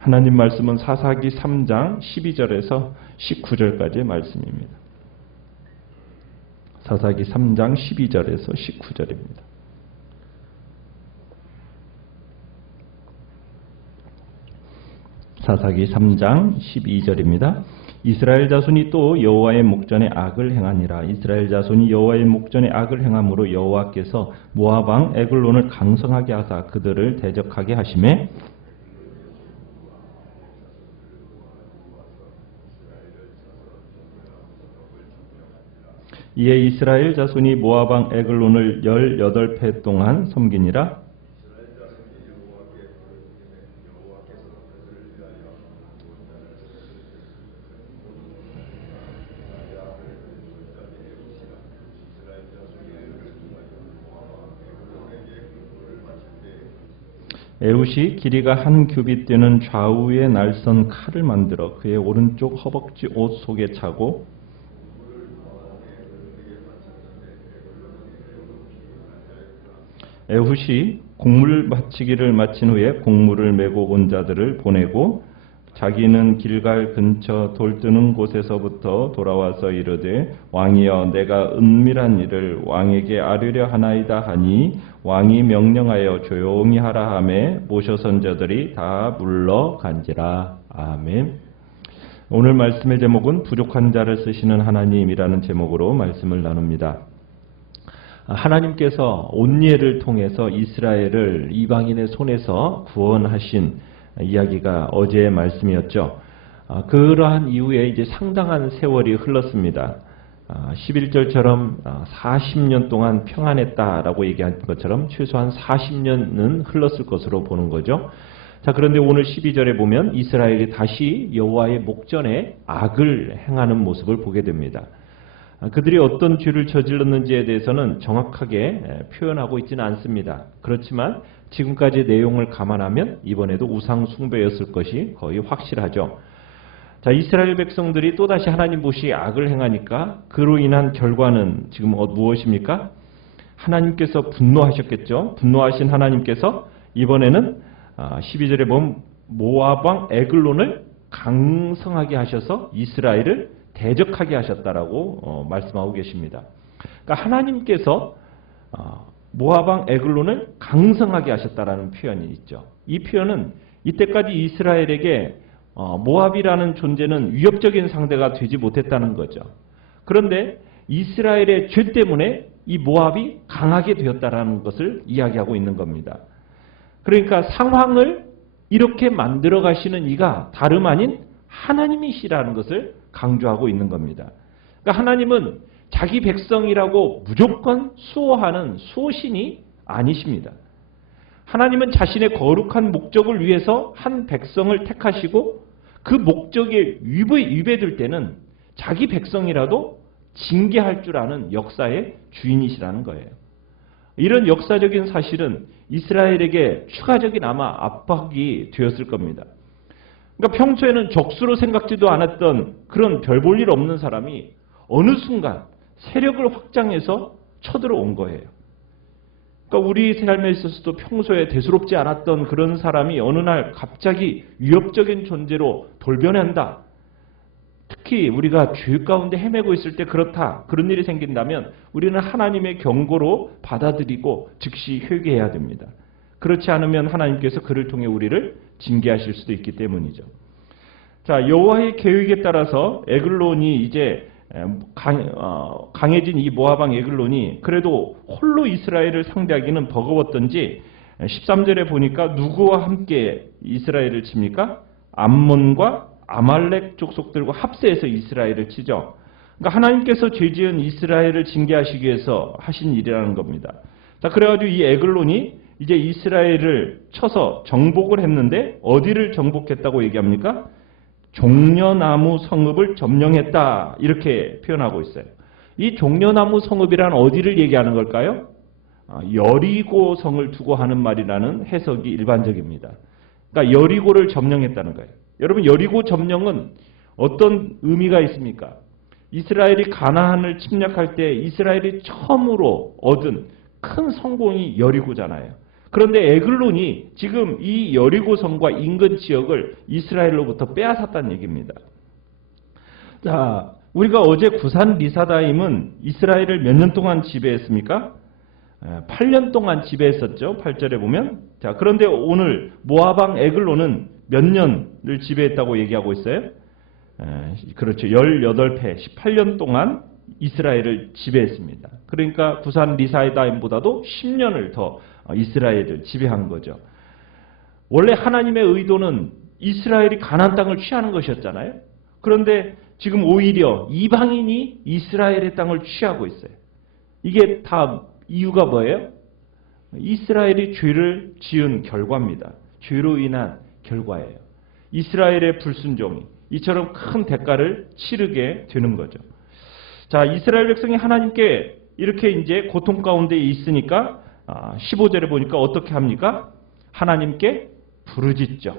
하나님 말씀은 사사기 3장 12절에서 19절까지의 말씀입니다. 사사기 3장 12절에서 19절입니다. 사사기 3장 12절입니다. 이스라엘 자손이 또 여호와의 목전에 악을 행하니라. 이스라엘 자손이 여호와의 목전에 악을 행함으로 여호와께서 모압 왕 에글론을 강성하게 하사 그들을 대적하게 하시매 이에 이스라엘 자손이 모압 왕 에글론을 18해 동안 섬기니라. 에훗이 길이가 1규빗 되는 좌우에 날선 칼을 만들어 그의 오른쪽 허벅지 옷 속에 차고 에훗이 곡물 바치기를 마친 후에 곡물을 메고 온 자들을 보내고 자기는 길갈 근처 돌 뜨는 곳에서부터 돌아와서 이르되 왕이여 내가 은밀한 일을 왕에게 아뢰려 하나이다 하니 왕이 명령하여 조용히 하라 하매 모셔선 자들이 다 물러간지라. 아멘. 오늘 말씀의 제목은 부족한 자를 쓰시는 하나님이라는 제목으로 말씀을 나눕니다. 하나님께서 온리엘을 통해서 이스라엘을 이방인의 손에서 구원하신 이야기가 어제의 말씀이었죠. 그러한 이후에 이제 상당한 세월이 흘렀습니다. 11절처럼 40년 동안 평안했다라고 얘기한 것처럼 최소한 40년은 흘렀을 것으로 보는 거죠. 자, 그런데 오늘 12절에 보면 이스라엘이 다시 여호와의 목전에 악을 행하는 모습을 보게 됩니다. 그들이 어떤 죄를 저질렀는지에 대해서는 정확하게 표현하고 있지는 않습니다. 그렇지만 지금까지 내용을 감안하면 이번에도 우상 숭배였을 것이 거의 확실하죠. 자, 이스라엘 백성들이 또다시 하나님 보시기에 악을 행하니까 그로 인한 결과는 지금 무엇입니까? 하나님께서 분노하셨겠죠. 분노하신 하나님께서 이번에는 12절에 보면 모압 왕 에글론을 강성하게 하셔서 이스라엘을 대적하게 하셨다라고 말씀하고 계십니다. 그러니까 하나님께서 모압 왕 에글론을 강성하게 하셨다라는 표현이 있죠. 이 표현은 이때까지 이스라엘에게 모압이라는 존재는 위협적인 상대가 되지 못했다는 거죠. 그런데 이스라엘의 죄 때문에 이 모압이 강하게 되었다라는 것을 이야기하고 있는 겁니다. 그러니까 상황을 이렇게 만들어 가시는 이가 다름 아닌 하나님이시라는 것을 강조하고 있는 겁니다. 그러니까 하나님은 자기 백성이라고 무조건 수호하는 수호신이 아니십니다. 하나님은 자신의 거룩한 목적을 위해서 한 백성을 택하시고 그 목적에 위배될 때는 자기 백성이라도 징계할 줄 아는 역사의 주인이시라는 거예요. 이런 역사적인 사실은 이스라엘에게 추가적인 아마 압박이 되었을 겁니다. 그러니까 평소에는 적수로 생각지도 않았던 그런 별 볼 일 없는 사람이 어느 순간 세력을 확장해서 쳐들어온 거예요. 그러니까 우리 삶에 있어서도 평소에 대수롭지 않았던 그런 사람이 어느 날 갑자기 위협적인 존재로 돌변한다. 특히 우리가 죄 가운데 헤매고 있을 때 그렇다. 그런 일이 생긴다면 우리는 하나님의 경고로 받아들이고 즉시 회개해야 됩니다. 그렇지 않으면 하나님께서 그를 통해 우리를 징계하실 수도 있기 때문이죠. 자, 여호와의 계획에 따라서 에글론이 이제 강해진 이 모압 왕 에글론이 그래도 홀로 이스라엘을 상대하기는 버거웠던지 13절에 보니까 누구와 함께 이스라엘을 칩니까? 암몬과 아말렉 족속들과 합세해서 이스라엘을 치죠. 그러니까 하나님께서 죄지은 이스라엘을 징계하시기 위해서 하신 일이라는 겁니다. 자, 그래가지고 이 에글론이 이제 이스라엘을 쳐서 정복을 했는데 어디를 정복했다고 얘기합니까? 종려나무 성읍을 점령했다 이렇게 표현하고 있어요. 이 종려나무 성읍이란 어디를 얘기하는 걸까요? 여리고 성을 두고 하는 말이라는 해석이 일반적입니다. 그러니까 여리고를 점령했다는 거예요. 여러분, 여리고 점령은 어떤 의미가 있습니까? 이스라엘이 가나안을 침략할 때 이스라엘이 처음으로 얻은 큰 성공이 여리고잖아요. 그런데 에글론이 지금 이 여리고성과 인근 지역을 이스라엘로부터 빼앗았다는 얘기입니다. 자, 우리가 어제 구산 리사다임은 이스라엘을 몇 년 동안 지배했습니까? 8년 동안 지배했었죠. 8절에 보면. 자, 그런데 오늘 모압왕 에글론은 몇 년을 지배했다고 얘기하고 있어요? 그렇죠. 18패, 18년 동안 이스라엘을 지배했습니다. 그러니까 구산 리사다임보다도 10년을 더 이스라엘을 지배한 거죠. 원래 하나님의 의도는 이스라엘이 가나안 땅을 취하는 것이었잖아요. 그런데 지금 오히려 이방인이 이스라엘의 땅을 취하고 있어요. 이게 다 이유가 뭐예요? 이스라엘이 죄를 지은 결과입니다. 죄로 인한 결과예요. 이스라엘의 불순종이 이처럼 큰 대가를 치르게 되는 거죠. 자, 이스라엘 백성이 하나님께 이렇게 이제 고통 가운데 있으니까 15절에 보니까 어떻게 합니까? 하나님께 부르짖죠.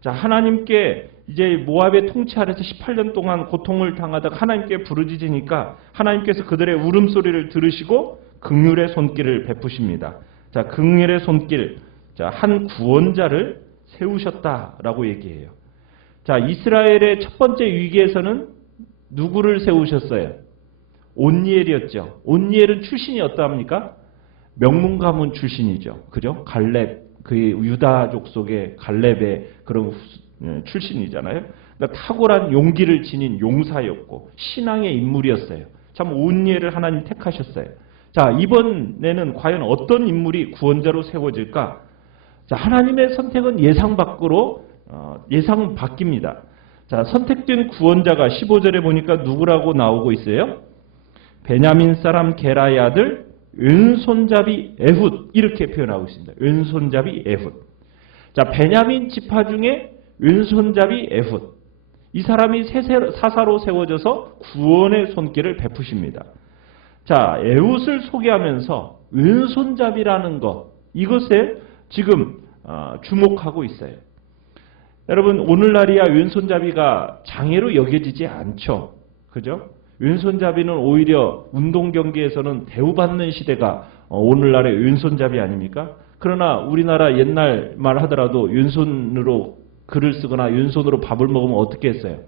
자, 하나님께 이제 모압의 통치 아래서 18년 동안 고통을 당하다가 하나님께 부르짖으니까 하나님께서 그들의 울음소리를 들으시고 긍휼의 손길을 베푸십니다. 자, 긍휼의 손길, 자, 한 구원자를 세우셨다라고 얘기해요. 자, 이스라엘의 첫 번째 위기에서는 누구를 세우셨어요? 온니엘이었죠. 온니엘은 출신이 어떠합니까? 명문 가문 출신이죠. 그죠? 갈렙, 그 유다족 속의 갈렙의 그런 출신이잖아요. 그러니까 탁월한 용기를 지닌 용사였고 신앙의 인물이었어요. 참 온니엘을 하나님 택하셨어요. 자, 이번에는 과연 어떤 인물이 구원자로 세워질까? 자, 하나님의 선택은 예상 밖으로 예상 바뀝니다. 자, 선택된 구원자가 15절에 보니까 누구라고 나오고 있어요? 베냐민 사람 게라의 아들 왼손잡이 에훗, 이렇게 표현하고 있습니다. 왼손잡이 에훗. 자, 베냐민 지파 중에 왼손잡이 에훗. 이 사람이 사사로 세워져서 구원의 손길을 베푸십니다. 자, 에훗을 소개하면서 왼손잡이라는 것, 이것에 지금 주목하고 있어요. 여러분, 오늘날이야 왼손잡이가 장애로 여겨지지 않죠. 그죠? 왼손잡이는 오히려 운동 경기에서는 대우받는 시대가 오늘날의 왼손잡이 아닙니까? 그러나 우리나라 옛날 말 하더라도 왼손으로 글을 쓰거나 왼손으로 밥을 먹으면 어떻게 했어요?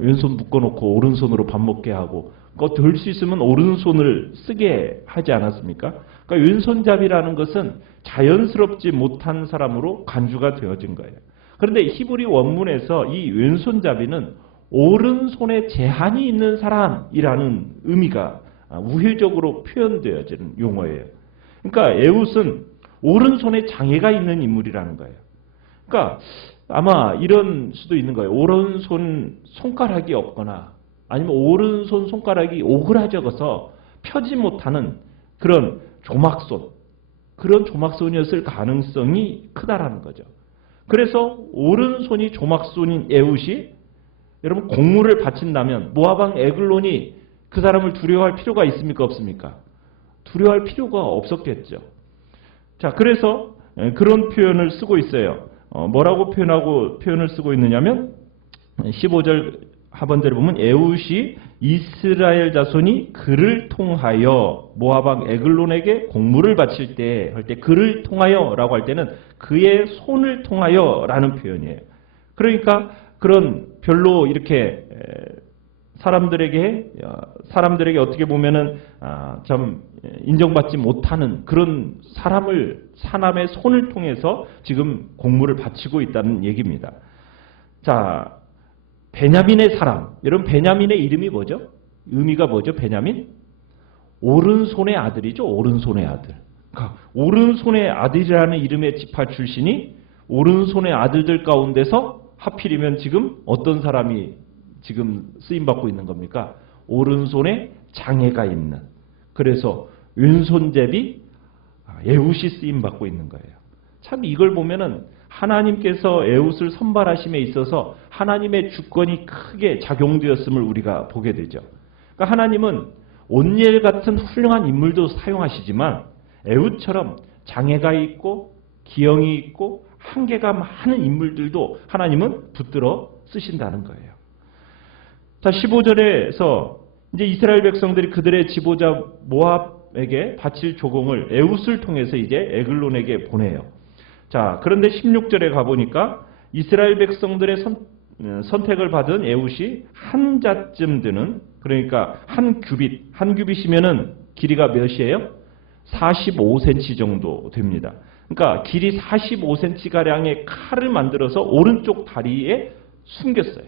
왼손 묶어놓고 오른손으로 밥 먹게 하고, 그거 될 수 있으면 오른손을 쓰게 하지 않았습니까? 그러니까 왼손잡이라는 것은 자연스럽지 못한 사람으로 간주가 되어진 거예요. 그런데 히브리 원문에서 이 왼손잡이는 오른손에 제한이 있는 사람이라는 의미가 우회적으로 표현되어지는 용어예요. 그러니까 에훗은 오른손에 장애가 있는 인물이라는 거예요. 그러니까 아마 이런 수도 있는 거예요. 오른손 손가락이 없거나 아니면 오른손 손가락이 오그라져서 펴지 못하는 그런 조막손, 그런 조막손이었을 가능성이 크다라는 거죠. 그래서 오른손이 조막손인 에훗이 여러분 공물을 바친다면 모압왕 에글론이 그 사람을 두려워할 필요가 있습니까? 없습니까? 두려워할 필요가 없었겠죠. 자, 그래서 그런 표현을 쓰고 있어요. 뭐라고 표현을 쓰고 있느냐면 15절 하반절에 보면 에훗이 이스라엘 자손이 그를 통하여 모압왕 에글론에게 공물을 바칠 때 할 때 그를 통하여라고 할 때는 그의 손을 통하여라는 표현이에요. 그러니까 그런 별로 이렇게 사람들에게 어떻게 보면은 좀 인정받지 못하는 그런 사람의 손을 통해서 지금 공물을 바치고 있다는 얘기입니다. 자, 베냐민의 사람. 여러분, 베냐민의 이름이 뭐죠? 의미가 뭐죠? 베냐민? 오른손의 아들이죠. 오른손의 아들. 그러니까 오른손의 아들이라는 이름의 지파 출신이 오른손의 아들들 가운데서 하필이면 지금 어떤 사람이 지금 쓰임받고 있는 겁니까? 오른손에 장애가 있는. 그래서 왼손잡이 에훗이 쓰임받고 있는 거예요. 참 이걸 보면은 하나님께서 에훗을 선발하심에 있어서 하나님의 주권이 크게 작용되었음을 우리가 보게 되죠. 그러니까 하나님은 온니엘 같은 훌륭한 인물도 사용하시지만 에훗처럼 장애가 있고 기형이 있고 한계가 많은 인물들도 하나님은 붙들어 쓰신다는 거예요. 자, 15절에서 이제 이스라엘 백성들이 그들의 지도자 모압 모압에게 바칠 조공을 에웃을 통해서 이제 에글론에게 보내요. 자, 그런데 16절에 가보니까 이스라엘 백성들의 선택을 받은 에웃이 한 자쯤 되는, 그러니까 한 규빗이면은 길이가 몇이에요? 45cm 정도 됩니다. 그러니까 길이 45cm가량의 칼을 만들어서 오른쪽 다리에 숨겼어요.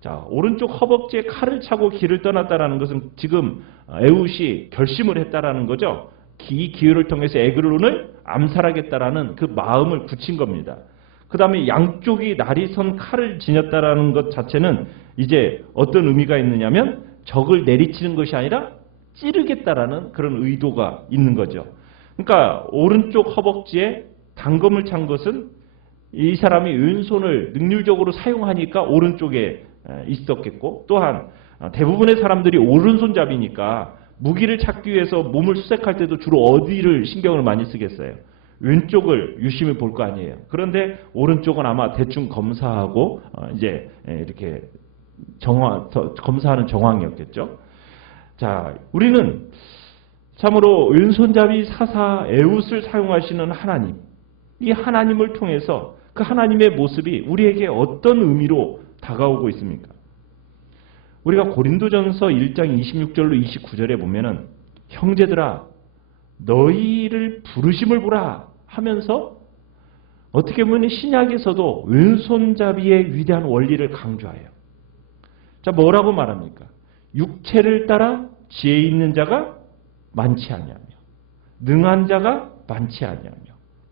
자, 오른쪽 허벅지에 칼을 차고 길을 떠났다라는 것은 지금 에웃이 결심을 했다라는 거죠. 이 기회를 통해서 에글론을 암살하겠다라는 그 마음을 굳힌 겁니다. 그 다음에 양쪽이 날이 선 칼을 지녔다라는 것 자체는 이제 어떤 의미가 있느냐면 적을 내리치는 것이 아니라 찌르겠다라는 그런 의도가 있는 거죠. 그러니까 오른쪽 허벅지에 단검을 찬 것은 이 사람이 왼손을 능률적으로 사용하니까 오른쪽에 있었겠고, 또한 대부분의 사람들이 오른손잡이니까 무기를 찾기 위해서 몸을 수색할 때도 주로 어디를 신경을 많이 쓰겠어요? 왼쪽을 유심히 볼 거 아니에요. 그런데 오른쪽은 아마 대충 검사하고 이제 이렇게 검사하는 정황이었겠죠. 자, 우리는 참으로 왼손잡이 사사 에웃을 사용하시는 하나님, 이 하나님을 통해서 그 하나님의 모습이 우리에게 어떤 의미로 다가오고 있습니까? 우리가 고린도전서 1장 26절로 29절에 보면은 형제들아 너희를 부르심을 보라 하면서 어떻게 보면 신약에서도 왼손잡이의 위대한 원리를 강조해요. 자, 뭐라고 말합니까? 육체를 따라 지혜 있는 자가 많지 아니하며 능한 자가 많지 아니하며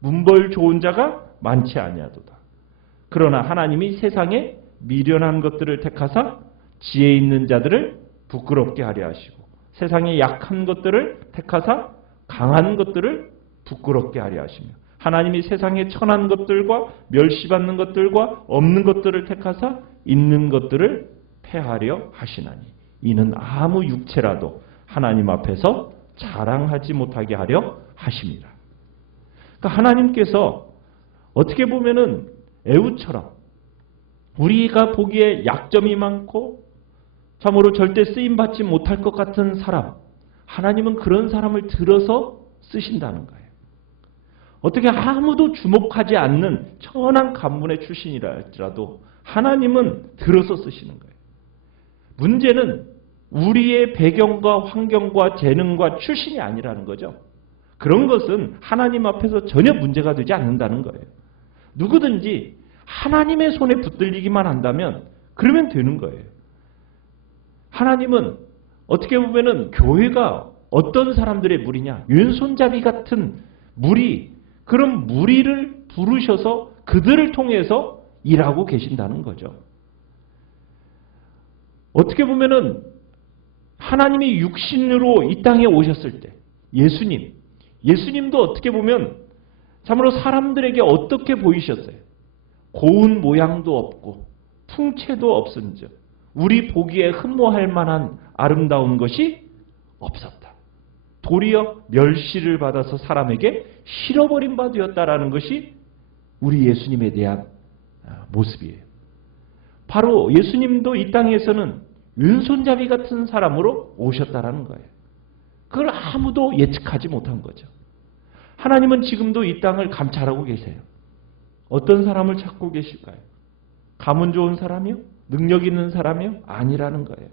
문벌 좋은 자가 많지 아니하도다. 그러나 하나님이 세상에 미련한 것들을 택하사 지혜 있는 자들을 부끄럽게 하려 하시고 세상에 약한 것들을 택하사 강한 것들을 부끄럽게 하려 하시며 하나님이 세상에 천한 것들과 멸시받는 것들과 없는 것들을 택하사 있는 것들을 패하려 하시나니 이는 아무 육체라도 하나님 앞에서 자랑하지 못하게 하려 하심이라. 그러니까 하나님께서 어떻게 보면은 에웃처럼 우리가 보기에 약점이 많고 참으로 절대 쓰임받지 못할 것 같은 사람, 하나님은 그런 사람을 들어서 쓰신다는 거예요. 어떻게 아무도 주목하지 않는 천한 가문의 출신이랄지라도 하나님은 들어서 쓰시는 거예요. 문제는 우리의 배경과 환경과 재능과 출신이 아니라는 거죠. 그런 것은 하나님 앞에서 전혀 문제가 되지 않는다는 거예요. 누구든지 하나님의 손에 붙들리기만 한다면 그러면 되는 거예요. 하나님은 어떻게 보면은 교회가 어떤 사람들의 무리냐? 왼손잡이 같은 무리, 그런 무리를 부르셔서 그들을 통해서 일하고 계신다는 거죠. 어떻게 보면은 하나님이 육신으로 이 땅에 오셨을 때 예수님도 어떻게 보면 참으로 사람들에게 어떻게 보이셨어요? 고운 모양도 없고 풍채도 없은즉 우리 보기에 흠모할 만한 아름다운 것이 없었다. 도리어 멸시를 받아서 사람에게 실어버린 바 되었다라는 것이 우리 예수님에 대한 모습이에요. 바로 예수님도 이 땅에서는 왼손잡이 같은 사람으로 오셨다라는 거예요. 그걸 아무도 예측하지 못한 거죠. 하나님은 지금도 이 땅을 감찰하고 계세요. 어떤 사람을 찾고 계실까요? 가문 좋은 사람이요? 능력 있는 사람이요? 아니라는 거예요.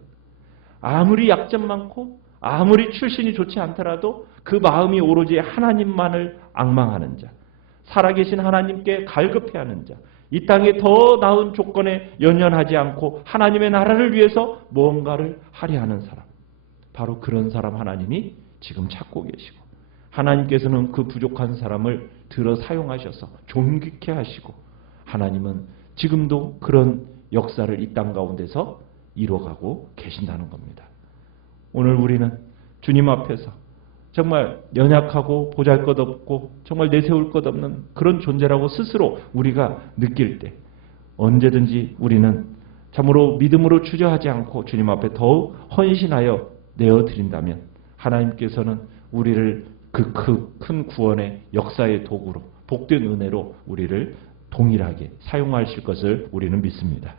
아무리 약점 많고 아무리 출신이 좋지 않더라도 그 마음이 오로지 하나님만을 앙망하는 자, 살아계신 하나님께 갈급해하는 자, 이 땅에 더 나은 조건에 연연하지 않고 하나님의 나라를 위해서 무언가를 하려 하는 사람, 바로 그런 사람 하나님이 지금 찾고 계시고 하나님께서는 그 부족한 사람을 들어 사용하셔서 존귀케 하시고 하나님은 지금도 그런 역사를 이 땅 가운데서 이루어가고 계신다는 겁니다. 오늘 우리는 주님 앞에서 정말 연약하고 보잘것없고 정말 내세울 것 없는 그런 존재라고 스스로 우리가 느낄 때 언제든지 우리는 참으로 믿음으로 주저하지 않고 주님 앞에 더욱 헌신하여 내어드린다면 하나님께서는 우리를 그 큰 구원의 역사의 도구로 복된 은혜로 우리를 동일하게 사용하실 것을 우리는 믿습니다.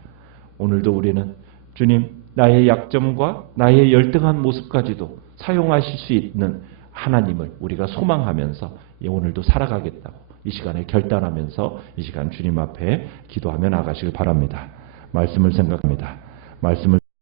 오늘도 우리는 주님 나의 약점과 나의 열등한 모습까지도 사용하실 수 있는 하나님을 우리가 소망하면서 오늘도 살아가겠다고 이 시간에 결단하면서 이 시간 주님 앞에 기도하며 나가시길 바랍니다. 말씀을 생각합니다. 말씀을